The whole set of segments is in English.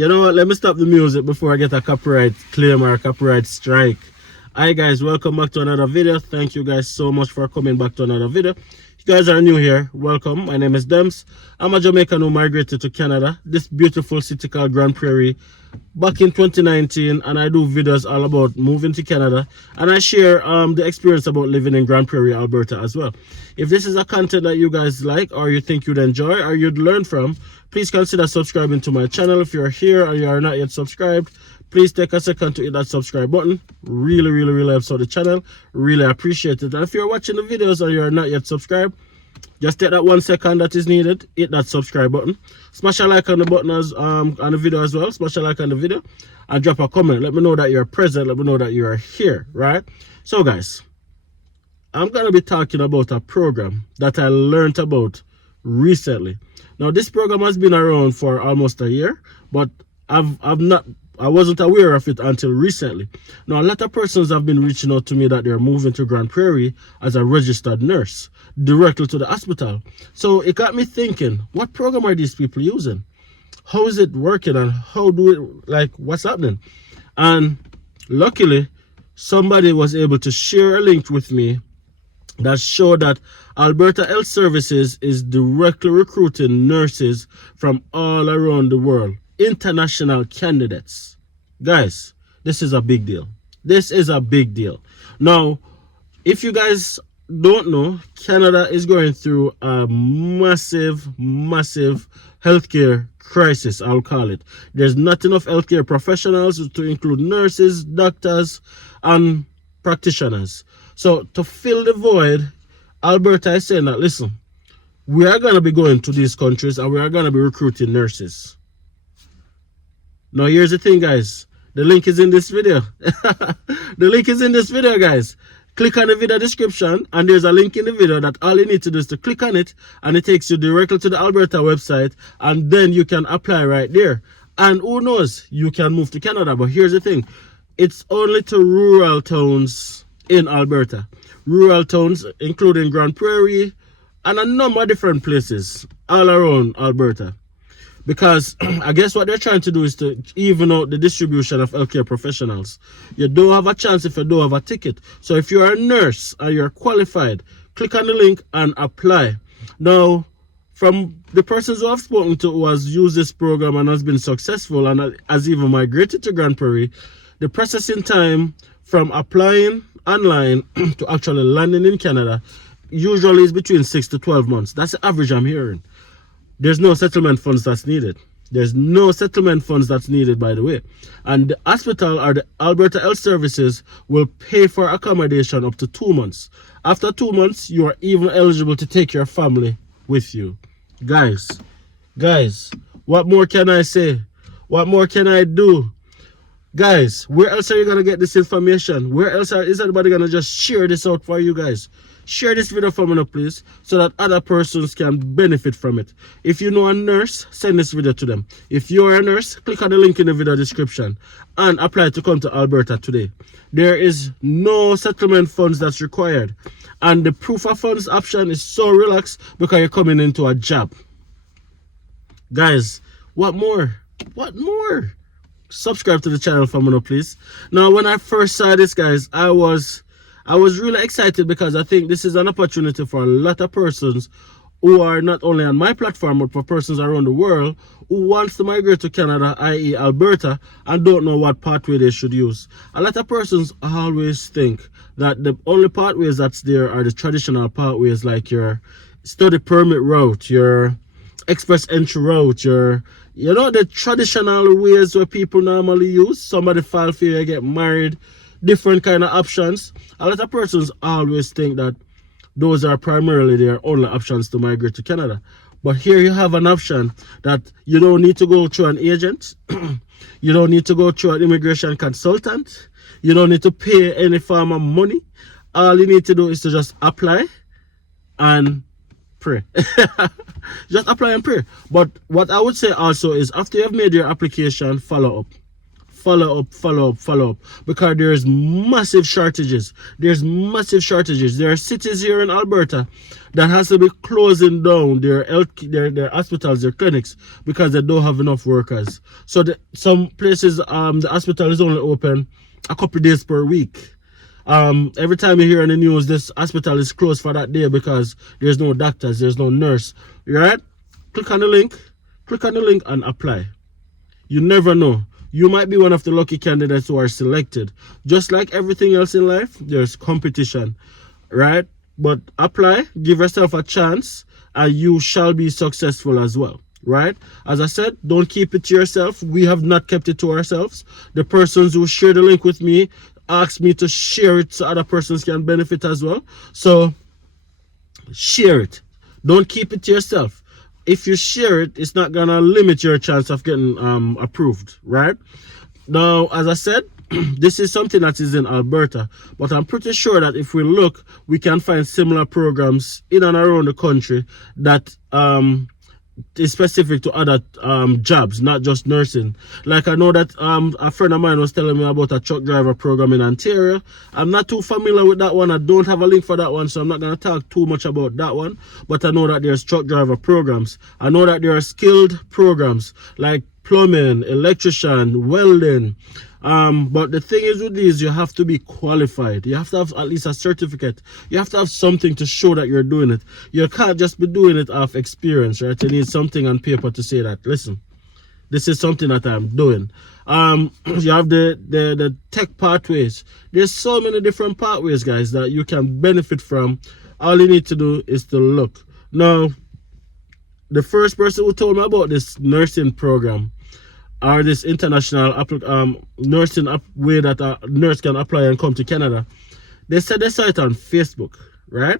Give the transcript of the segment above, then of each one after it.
You know what? Let me stop the music before I get a copyright claim or a copyright strike. Hi guys, welcome back to another video. Thank you guys so much for coming back to another video. If you guys are new here, welcome. My name is Dems. I'm a Jamaican who migrated to Canada, this beautiful city called Grand Prairie, back in 2019, and I do videos all about moving to Canada, and I share the experience about living in Grand Prairie, Alberta as well. If this is a content that you guys like, or you think you'd enjoy, or you'd learn from, please consider subscribing to my channel. If you're here and you are not yet subscribed, please take a second to hit that subscribe button. Really helps out the channel. Really appreciate it. And if you're watching the videos and you are not yet subscribed, just take that 1 second that is needed, hit that subscribe button, smash a like on the button as on the video as well, smash a like on the video, and drop a comment. Let me know that you're present, let me know that you are here, right? So guys, I'm gonna be talking about a program that I learned about recently. Now this program has been around for almost a year, but I wasn't aware of it until recently. Now, a lot of persons have been reaching out to me that they're moving to Grand Prairie as a registered nurse directly to the hospital. So it got me thinking, what program are these people using? How is it working, and how do it, like, what's happening? And luckily, somebody was able to share a link with me that showed that Alberta Health Services is directly recruiting nurses from all around the world. International candidates. Guys, this is a big deal. This is a big deal. Now, if you guys don't know, Canada is going through a massive healthcare crisis, I'll call it. There's not enough healthcare professionals, to include nurses, doctors, and practitioners. So to fill the void, Alberta is saying that, listen, we are going to be going to these countries and we are going to be recruiting nurses. Now here's the thing, guys. The link is in this video. The link is in this video, guys. Click on the video description, and there's a link in the video that all you need to do is to click on it, and it takes you directly to the Alberta website, and then you can apply right there. And who knows, you can move to Canada. But here's the thing. It's only to rural towns in Alberta. Rural towns including Grand Prairie and a number of different places all around Alberta. Because I guess what they're trying to do is to even out the distribution of healthcare professionals. You don't have a chance if you don't have a ticket. So if you're a nurse and you're qualified, click on the link and apply. Now, from the persons who I've spoken to who has used this program and has been successful and has even migrated to Grand Prairie, the processing time from applying online to actually landing in Canada usually is between 6 to 12 months. That's the average I'm hearing. There's no settlement funds that's needed. There's no settlement funds that's needed, by the way. And the hospital or the Alberta Health Services will pay for accommodation up to 2 months. After 2 months, you are even eligible to take your family with you. Guys, what more can I say? What more can I do? Guys, where else are you going to get this information? Where else is anybody going to just share this out for you guys? Share this video for me now, please, so that other persons can benefit from it. If you know a nurse, send this video to them. If you're a nurse, click on the link in the video description and apply to come to Alberta today. There is no settlement funds that's required. And the proof of funds option is so relaxed because you're coming into a job. Guys, what more? What more? Subscribe to the channel for me now, please. Now, when I first saw this, guys, I was really excited because I think this is an opportunity for a lot of persons who are not only on my platform, but for persons around the world who wants to migrate to Canada, i.e. Alberta, and don't know what pathway they should use. A lot of persons always think that the only pathways that's there are the traditional pathways, like your study permit route, your express entry route, you know, the traditional ways where people normally use. Somebody file for you, get married, different kind of options. A lot of persons always think that those are primarily their only options to migrate to Canada. But here you have an option that you don't need to go through an agent. You don't need to go through an immigration consultant. You don't need to pay any form of money. All you need to do is to just apply and pray. Just apply and pray. But what I would say also is, after you have made your application, follow up. follow up, because there's massive shortages. There are cities here in Alberta that has to be closing down their hospitals, their clinics, because they don't have enough workers. So some places, the hospital is only open a couple of days per week. Every time you hear on the news, this hospital is closed for that day because there's no doctors, there's no nurse. Right? Click on the link and apply. You never know. You might be one of the lucky candidates who are selected. Just like everything else in life, there's competition, right? But apply, give yourself a chance, and you shall be successful as well, right? As I said, don't keep it to yourself. We have not kept it to ourselves. The persons who share the link with me asked me to share it so other persons can benefit as well. So share it. Don't keep it to yourself. If you share it, it's not gonna limit your chance of getting approved, right? Now, as I said, this is something that is in Alberta, but I'm pretty sure that if we look, we can find similar programs in and around the country that is specific to other jobs, not just nursing. Like I know that a friend of mine was telling me about a truck driver program in Ontario. I'm not too familiar with that one. I don't have a link for that one, so I'm not going to talk too much about that one. But I know that there's truck driver programs. I know that there are skilled programs like plumbing, electrician, welding. But the thing is with these, you have to be qualified. You have to have at least a certificate. You have to have something to show that you're doing it. You can't just be doing it off experience, right? You need something on paper to say that, listen, this is something that I'm doing. You have the tech pathways. There's so many different pathways, guys, that you can benefit from. All you need to do is to look. Now, the first person who told me about this nursing program, or this international nursing way that a nurse can apply and come to Canada, they said they saw it on Facebook, right?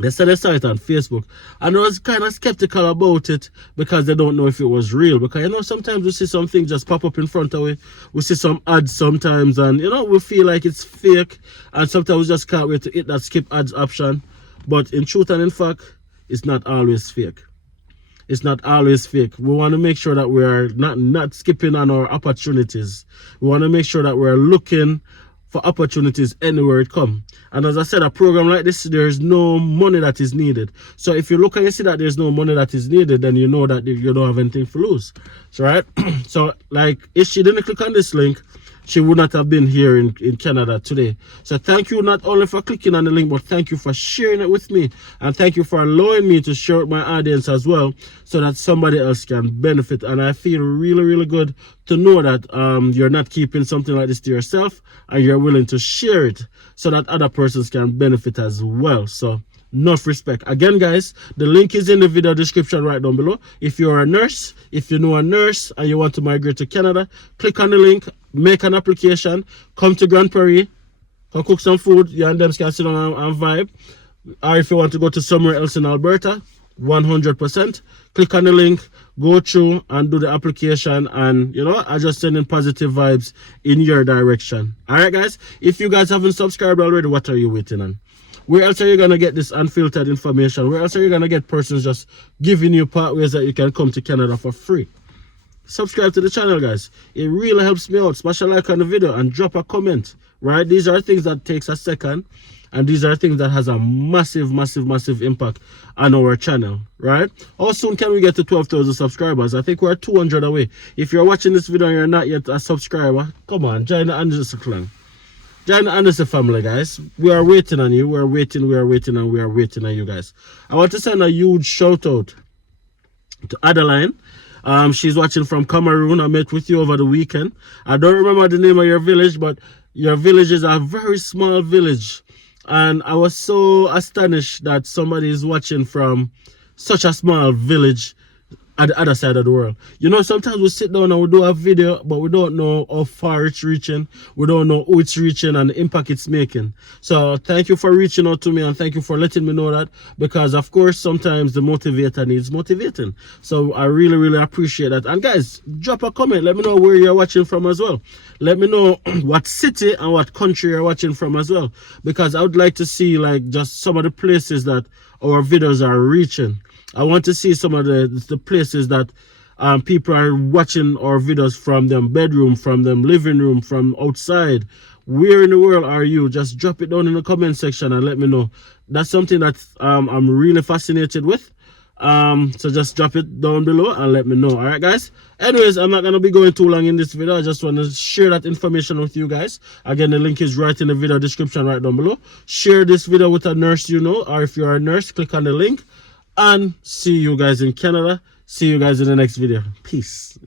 They said they saw it on Facebook, and I was kind of skeptical about it because they don't know if it was real. Because, you know, sometimes we see something just pop up in front of we see some ads sometimes, and, you know, we feel like it's fake, and sometimes we just can't wait to hit that skip ads option. But in truth and in fact, it's not always fake. It's not always fake. We want to make sure that we are not skipping on our opportunities. We want to make sure that we're looking for opportunities anywhere it comes. And as I said, a program like this, there's no money that is needed. So if you look and you see that there's no money that is needed, then you know that you don't have anything to lose. So, right? So, like, if she didn't click on this link, she would not have been here in Canada today. So thank you not only for clicking on the link, but thank you for sharing it with me. And thank you for allowing me to share with my audience as well, so that somebody else can benefit. And I feel really, really good to know that you're not keeping something like this to yourself, and you're willing to share it so that other persons can benefit as well. So enough respect. Again, guys, the link is in the video description right down below. If you're a nurse, if you know a nurse and you want to migrate to Canada, click on the link, make an application, come to Grand Prairie, come cook some food, you and them can sit down and vibe. Or if you want to go to somewhere else in Alberta, 100%, click on the link, go through and do the application, and, you know, I just sending positive vibes in your direction. All right, guys, if you guys haven't subscribed already, what are you waiting on? Where else are you going to get this unfiltered information? Where else are you going to get persons just giving you pathways that you can come to Canada for free? Subscribe to the channel, guys. It really helps me out. Smash a like on the video and drop a comment, right? These are things that takes a second, and these are things that has a massive, massive, massive impact on our channel, right? How soon can we get to 12,000 subscribers? I think we're 200 away. If you're watching this video and you're not yet a subscriber, come on, join the Anderson clan. Join the Anderson family, guys. We are waiting on you. We are waiting, and we are waiting on you guys. I want to send a huge shout out to Adeline. She's watching from Cameroon. I met with you over the weekend. I don't remember the name of your village, but your village is a very small village. And I was so astonished that somebody is watching from such a small village at the other side of the world. You know, sometimes we sit down and we do a video, but we don't know how far it's reaching. We don't know who it's reaching and the impact it's making. So thank you for reaching out to me, and thank you for letting me know that, because of course sometimes the motivator needs motivating. So I really, really appreciate that. And guys, drop a comment. Let me know where you're watching from as well. Let me know what city and what country you're watching from as well, because I would like to see like just some of the places that our videos are reaching. I want to see some of the places that People are watching our videos from them bedroom, from them living room, from outside. Where in the world are you? Just drop it down in the comment section and let me know. That's something that I'm really fascinated with. So just drop it down below and let me know. All right, guys. Anyways, I'm not gonna be going too long in this video. I just want to share that information with you guys. Again, the link is right in the video description right down below. Share this video with a nurse you know, or if you're a nurse, click on the link. And see you guys in Canada. See you guys in the next video. Peace.